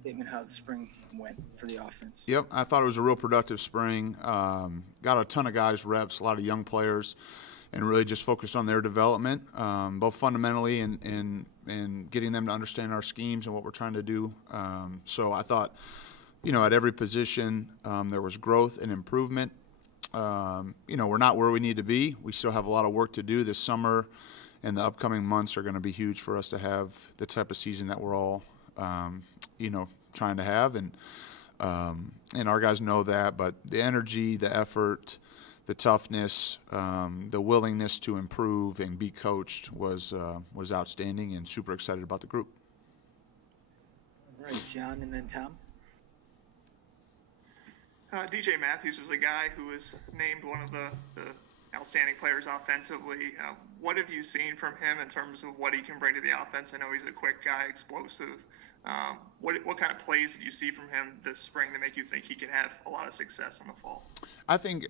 statement how the spring went for the offense. Yep, I thought it was a real productive spring. Got a ton of guys reps, a lot of young players, and really just focused on their development, both fundamentally and getting them to understand our schemes and what we're trying to do. So I thought, at every position there was growth and improvement. We're not where we need to be. We still have a lot of work to do this summer, and the upcoming months are going to be huge for us to have the type of season that we're all, trying to have. And our guys know that. But the energy, the effort, the toughness, the willingness to improve and be coached was outstanding, and super excited about the group. All right, John, and then Tom. DJ Matthews was a guy who was named one of the outstanding players offensively. What have you seen from him in terms of what he can bring to the offense? I know he's a quick guy, explosive. What kind of plays did you see from him this spring that make you think he could have a lot of success in the fall? I think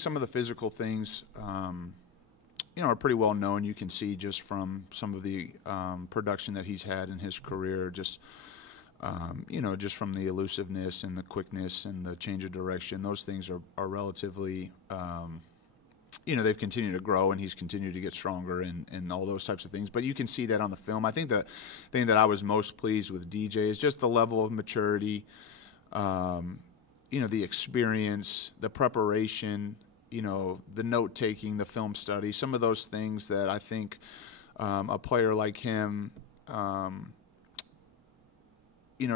some of the physical things, are pretty well known. You can see just from some of the production that he's had in his career, just from the elusiveness and the quickness and the change of direction. Those things are relatively, they've continued to grow, and he's continued to get stronger and all those types of things. But you can see that on the film. I think the thing that I was most pleased with DJ is just the level of maturity, the experience, the preparation, the note-taking, the film study, some of those things that I think a player like him,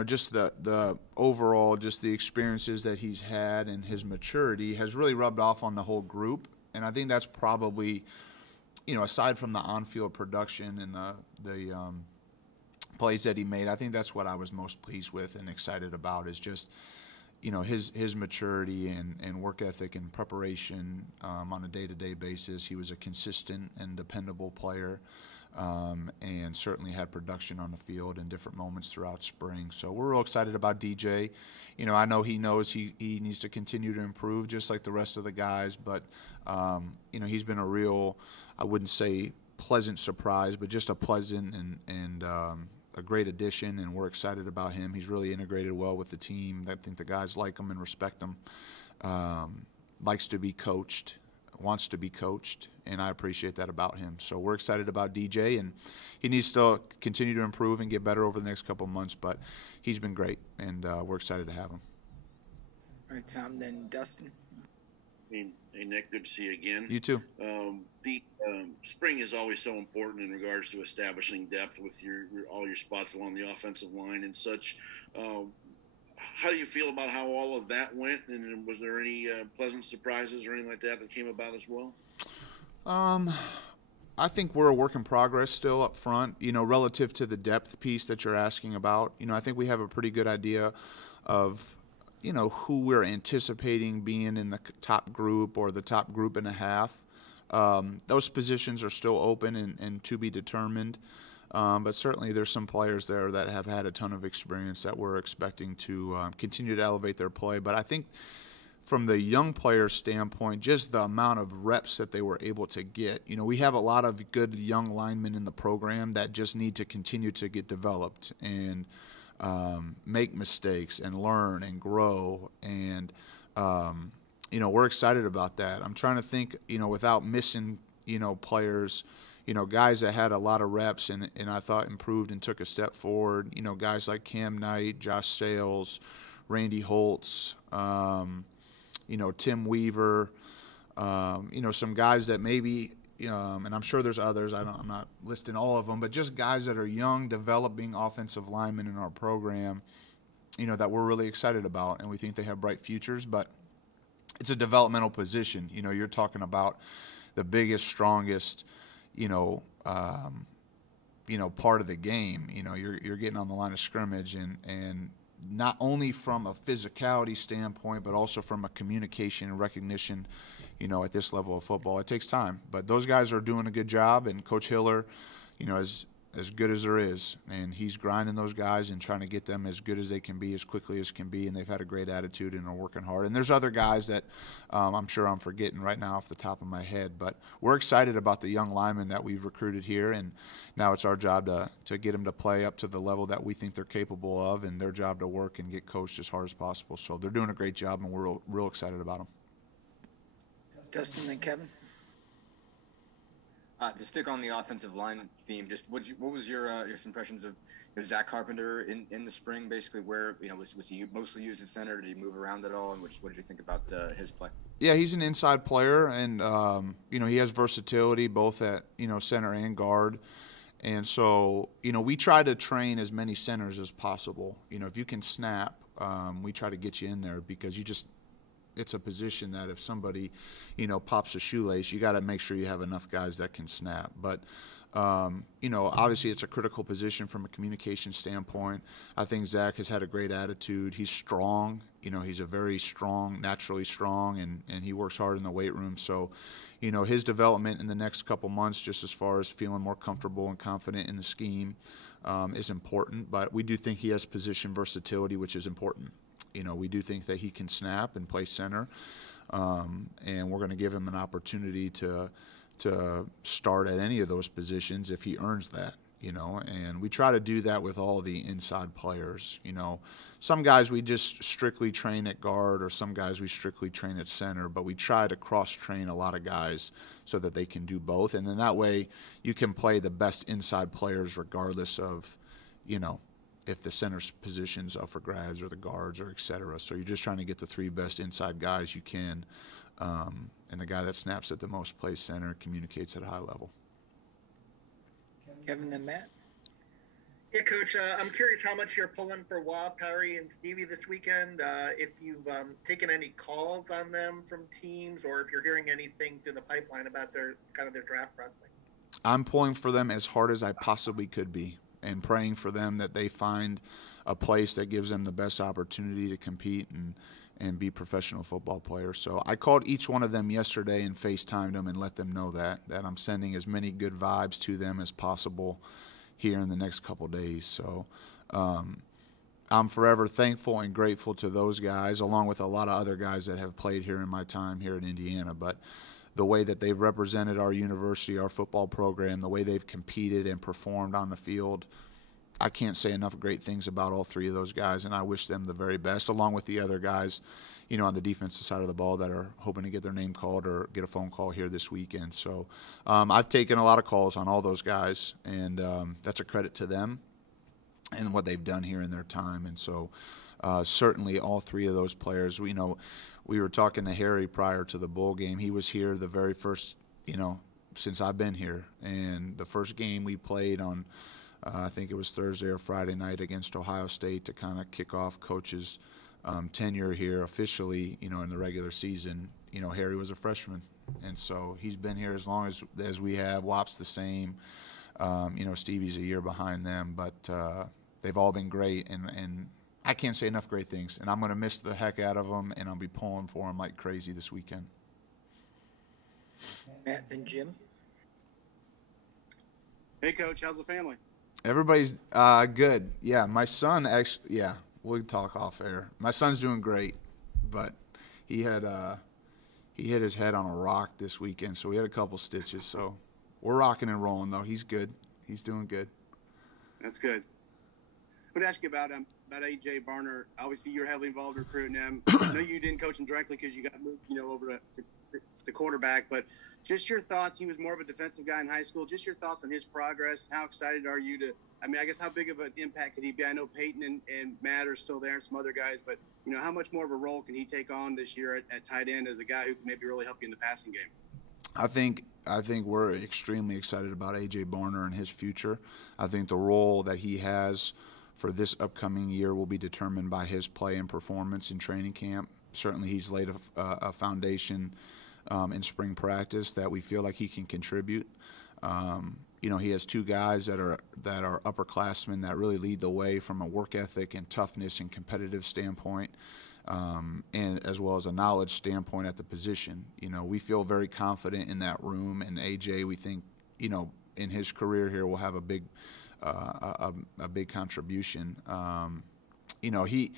just the overall, just the experiences that he's had and his maturity has really rubbed off on the whole group. And I think that's probably, aside from the on-field production and the plays that he made, I think that's what I was most pleased with and excited about is just, his maturity and work ethic and preparation on a day-to-day basis. He was a consistent and dependable player. And certainly had production on the field in different moments throughout spring. So we're real excited about DJ. I know he knows he needs to continue to improve just like the rest of the guys, but, he's been a real, I wouldn't say pleasant surprise, but just a pleasant and a great addition, and we're excited about him. He's really integrated well with the team. I think the guys like him and respect him. Likes to be coached, wants to be coached, and I appreciate that about him. So we're excited about DJ, and he needs to continue to improve and get better over the next couple of months, but he's been great, and we're excited to have him. All right, Tom, then Dustin. Hey, Nick, good to see you again. You too. The spring is always so important in regards to establishing depth with all your spots along the offensive line and such. How do you feel about how all of that went, and was there any pleasant surprises or anything like that came about as well? I think we're a work in progress still up front, relative to the depth piece that you're asking about. I think we have a pretty good idea of, who we're anticipating being in the top group or the top group and a half. Those positions are still open and to be determined. But certainly there's some players there that have had a ton of experience that we're expecting to continue to elevate their play. But I think from the young player standpoint, just the amount of reps that they were able to get. We have a lot of good young linemen in the program that just need to continue to get developed and make mistakes and learn and grow. And, we're excited about that. I'm trying to think, without missing, players, guys that had a lot of reps and I thought improved and took a step forward. Guys like Cam Knight, Josh Sales, Randy Holtz, Tim Weaver, some guys that maybe, and I'm sure there's others, I'm not listing all of them, but just guys that are young, developing offensive linemen in our program, that we're really excited about, and we think they have bright futures, but it's a developmental position. You're talking about the biggest, strongest, part of the game. You're getting on the line of scrimmage, and not only from a physicality standpoint, but also from a communication and recognition, at this level of football. It takes time, but those guys are doing a good job, and Coach Hiller, has as good as there is, and he's grinding those guys and trying to get them as good as they can be, as quickly as can be, and they've had a great attitude and are working hard. And there's other guys that I'm sure I'm forgetting right now off the top of my head, but we're excited about the young linemen that we've recruited here, and now it's our job to get them to play up to the level that we think they're capable of, and their job to work and get coached as hard as possible. So they're doing a great job, and we're real excited about them. Dustin and Kevin. To stick on the offensive line theme, just what was your impressions of Zach Carpenter in the spring? Basically, where was he mostly used at center? Did he move around at all? And what did you think about his play? Yeah, he's an inside player, and he has versatility both at center and guard. And so we try to train as many centers as possible. If you can snap, we try to get you in there because it's a position that if somebody, pops a shoelace, you got to make sure you have enough guys that can snap. But, obviously it's a critical position from a communication standpoint. I think Zach has had a great attitude. He's strong. He's a very strong, naturally strong, and he works hard in the weight room. So, his development in the next couple months, just as far as feeling more comfortable and confident in the scheme, is important. But we do think he has position versatility, which is important. We do think that he can snap and play center, and we're going to give him an opportunity to start at any of those positions if he earns that, and we try to do that with all the inside players. Some guys we just strictly train at guard, or some guys we strictly train at center, but we try to cross-train a lot of guys so that they can do both, and then that way you can play the best inside players regardless of, if the center's position's up for grabs or the guards or et cetera. So you're just trying to get the three best inside guys you can, and the guy that snaps at the most plays center, communicates at a high level. Kevin and Matt. Yeah, Coach, I'm curious how much you're pulling for Wap, Harry, and Stevie this weekend, if you've taken any calls on them from teams, or if you're hearing anything through the pipeline about their draft prospects. I'm pulling for them as hard as I possibly could be, and praying for them that they find a place that gives them the best opportunity to compete and be professional football players. So I called each one of them yesterday and FaceTimed them and let them know that I'm sending as many good vibes to them as possible here in the next couple days. So I'm forever thankful and grateful to those guys, along with a lot of other guys that have played here in my time here in Indiana. But the way that they've represented our university, our football program, the way they've competed and performed on the field, I can't say enough great things about all three of those guys, and I wish them the very best, along with the other guys, on the defensive side of the ball that are hoping to get their name called or get a phone call here this weekend. So I've taken a lot of calls on all those guys, and that's a credit to them and what they've done here in their time. And so certainly all three of those players, we were talking to Harry prior to the bowl game. He was here the very first, since I've been here. And the first game we played on, I think it was Thursday or Friday night against Ohio State to kind of kick off Coach's tenure here officially, in the regular season. Harry was a freshman. And so he's been here as long as we have. Wap's the same. Stevie's a year behind them. But they've all been great. And I can't say enough great things, and I'm going to miss the heck out of them, and I'll be pulling for them like crazy this weekend. Matt and Jim. Hey, Coach, how's the family? Everybody's good. Yeah, my son actually. Yeah, we'll talk off air. My son's doing great, but he hit his head on a rock this weekend, so we had a couple stitches. So we're rocking and rolling though. He's good. He's doing good. That's good. I want to ask you about A.J. Barner. Obviously, you're heavily involved in recruiting him. I know you didn't coach him directly because you got moved, over to the quarterback. But just your thoughts. He was more of a defensive guy in high school. Just your thoughts on his progress. How excited are you to? I guess how big of an impact could he be? I know Peyton and Matt are still there and some other guys, but how much more of a role can he take on this year at tight end as a guy who can maybe really help you in the passing game? I think we're extremely excited about A.J. Barner and his future. I think the role that he has for this upcoming year will be determined by his play and performance in training camp. Certainly he's laid a foundation in spring practice that we feel like he can contribute. He has two guys that are upperclassmen that really lead the way from a work ethic and toughness and competitive standpoint, and as well as a knowledge standpoint at the position. We feel very confident in that room, and AJ, we think, in his career here will have a big a big contribution. You know, he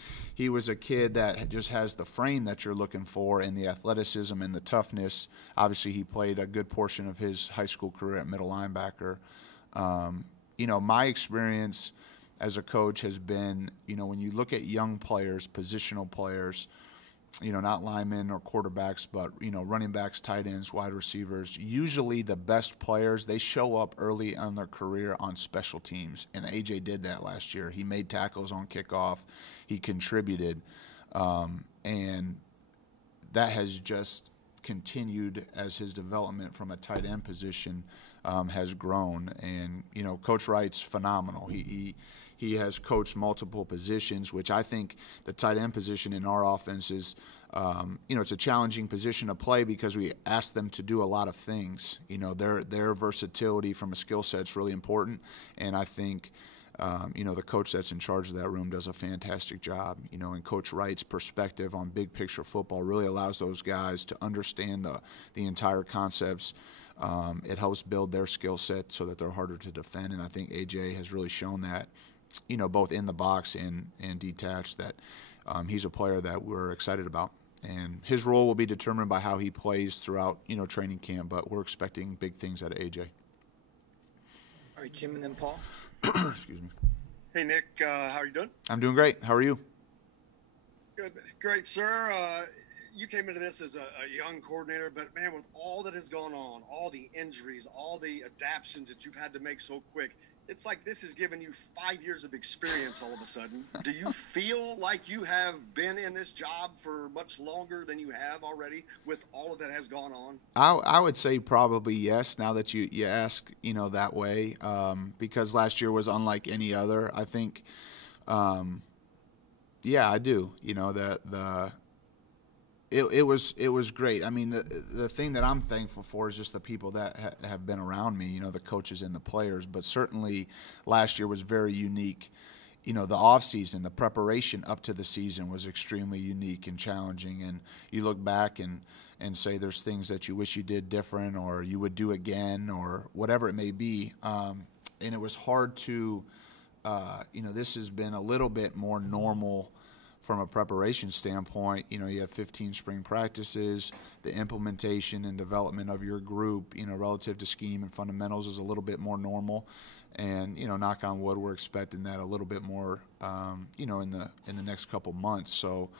was a kid that just has the frame that you're looking for, and the athleticism and the toughness. Obviously, he played a good portion of his high school career at middle linebacker. You know, my experience as a coach has been, you know, when you look at young players, positional players, you know, not linemen or quarterbacks, but, you know, running backs, tight ends, wide receivers, usually the best players, they show up early in their career on special teams. And A.J. did that last year. He made tackles on kickoff. He contributed. And that has just continued as his development from a tight end position has grown. And, you know, Coach Wright's phenomenal. He has coached multiple positions, which I think the tight end position in our offense is, you know, it's a challenging position to play because we ask them to do a lot of things. You know, their versatility from a skill set is really important, and I think, you know, the coach that's in charge of that room does a fantastic job. You know, and Coach Wright's perspective on big picture football really allows those guys to understand the entire concepts. It helps build their skill set so that they're harder to defend, and I think A.J. has really shown that, you know, both in the box and detached, that he's a player that we're excited about. And his role will be determined by how he plays throughout, you know, training camp, but we're expecting big things out of A.J. All right, Jim, and then Paul. Excuse me. Hey, Nick, how are you doing? I'm doing great. How are you? Good. Great, sir. You came into this as a young coordinator, but, man, with all that has gone on, all the injuries, all the adaptations that you've had to make so quick, it's like this has given you 5 years of experience all of a sudden. Do you feel like you have been in this job for much longer than you have already with all of that has gone on? I would say probably yes, now that you ask, you know, that way, because last year was unlike any other. I think, yeah, I do. You know, it was great. I mean, the thing that I'm thankful for is just the people that have been around me, you know, the coaches and the players. But certainly last year was very unique. You know, the offseason, the preparation up to the season was extremely unique and challenging. And you look back and say there's things that you wish you did different or you would do again or whatever it may be. And it was hard to, you know, this has been a little bit more normal from a preparation standpoint. You know, you have 15 spring practices, the implementation and development of your group, you know, relative to scheme and fundamentals is a little bit more normal. And, you know, knock on wood, we're expecting that a little bit more, you know, in the next couple months. So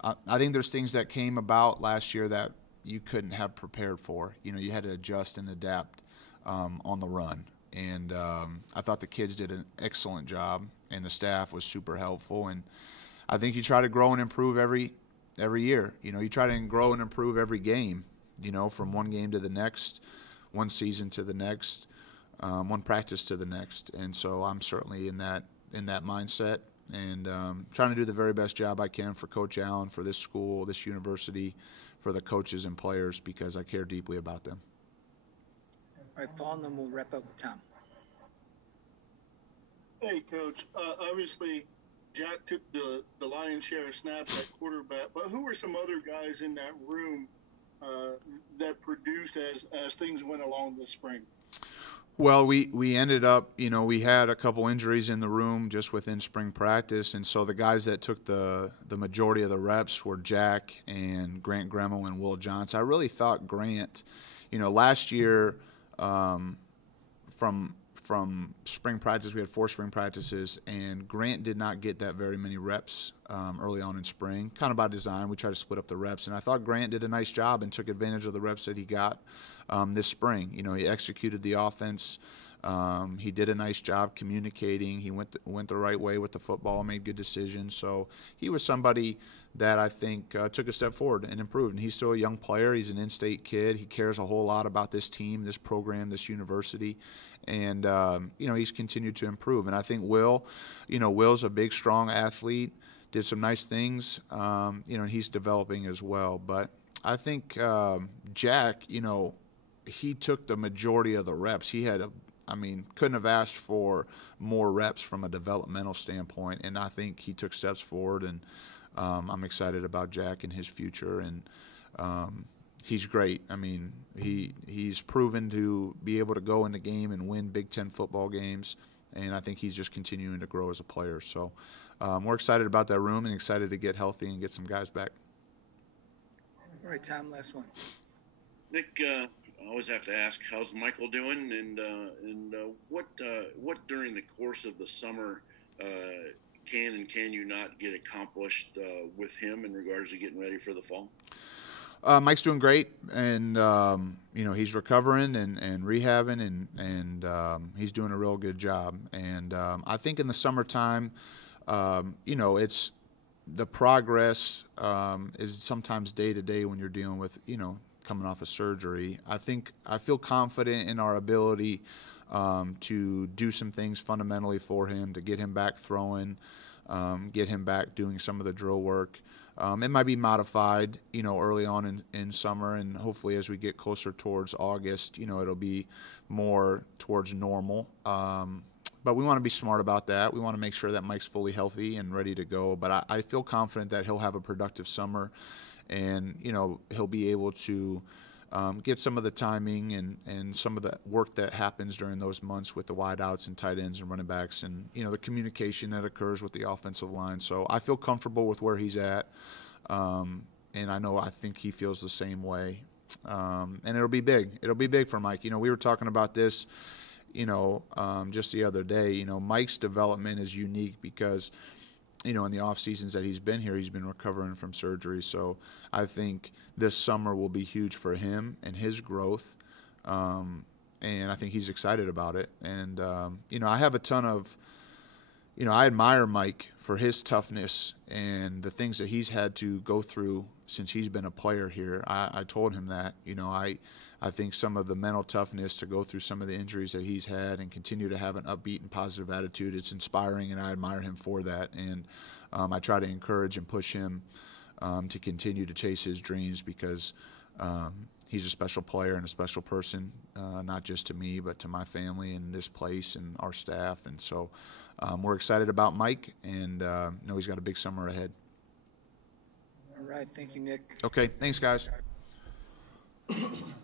I think there's things that came about last year that you couldn't have prepared for. You know, you had to adjust and adapt on the run. And I thought the kids did an excellent job, and the staff was super helpful. And I think you try to grow and improve every year. You know, you try to grow and improve every game, you know, from one game to the next, one season to the next, one practice to the next. And so I'm certainly in that mindset and trying to do the very best job I can for Coach Allen, for this school, this university, for the coaches and players, because I care deeply about them. All right, Paul, and then we'll wrap up with Tom. Hey, Coach. Obviously, Jack took the lion's share of snaps at quarterback, but who were some other guys in that room that produced as things went along this spring? Well, we ended up, you know, we had a couple injuries in the room just within spring practice, and so the guys that took the majority of the reps were Jack and Grant Gremmel and Will Johnson. I really thought Grant, you know, last year from spring practice, we had 4 spring practices, and Grant did not get that very many reps early on in spring, kind of by design. We tried to split up the reps, and I thought Grant did a nice job and took advantage of the reps that he got this spring. You know, he executed the offense. He did a nice job communicating. He went the right way with the football, made good decisions. So he was somebody that I think took a step forward and improved. And he's still a young player. He's an in-state kid. He cares a whole lot about this team, this program, this university. And, you know, he's continued to improve. And I think Will's a big, strong athlete, did some nice things, you know, and he's developing as well. But I think Jack, you know, he took the majority of the reps. He had couldn't have asked for more reps from a developmental standpoint, and I think he took steps forward, and I'm excited about Jack and his future, and he's great. I mean, he's proven to be able to go in the game and win Big Ten football games, and I think he's just continuing to grow as a player. So we're excited about that room and excited to get healthy and get some guys back. All right, Tom, last one. Nick, I always have to ask, how's Michael doing, and what during the course of the summer can and can you not get accomplished with him in regards to getting ready for the fall? Mike's doing great, and he's recovering and rehabbing, and he's doing a real good job. And I think in the summertime, it's the progress is sometimes day to day when you're dealing with coming off of surgery. I feel confident in our ability to do some things fundamentally for him, to get him back throwing, get him back doing some of the drill work. It might be modified, early on in summer, and hopefully as we get closer towards August, it'll be more towards normal. But we want to be smart about that. We want to make sure that Mike's fully healthy and ready to go. But I feel confident that he'll have a productive summer, and he'll be able to get some of the timing and some of the work that happens during those months with the wideouts and tight ends and running backs, and the communication that occurs with the offensive line. So I feel comfortable with where he's at, and I think he feels the same way. And it'll be big. It'll be big for Mike. We were talking about this, just the other day. Mike's development is unique because in the off seasons that he's been here, he's been recovering from surgery. So I think this summer will be huge for him and his growth. And I think he's excited about it. And, I have a ton of, I admire Mike for his toughness and the things that he's had to go through since he's been a player here. I told him that, I think some of the mental toughness to go through some of the injuries that he's had and continue to have an upbeat and positive attitude, it's inspiring, and I admire him for that. And I try to encourage and push him to continue to chase his dreams, because he's a special player and a special person, not just to me, but to my family and this place and our staff. And so we're excited about Mike, and know he's got a big summer ahead. All right. Thank you, Nick. Okay. Thanks, guys.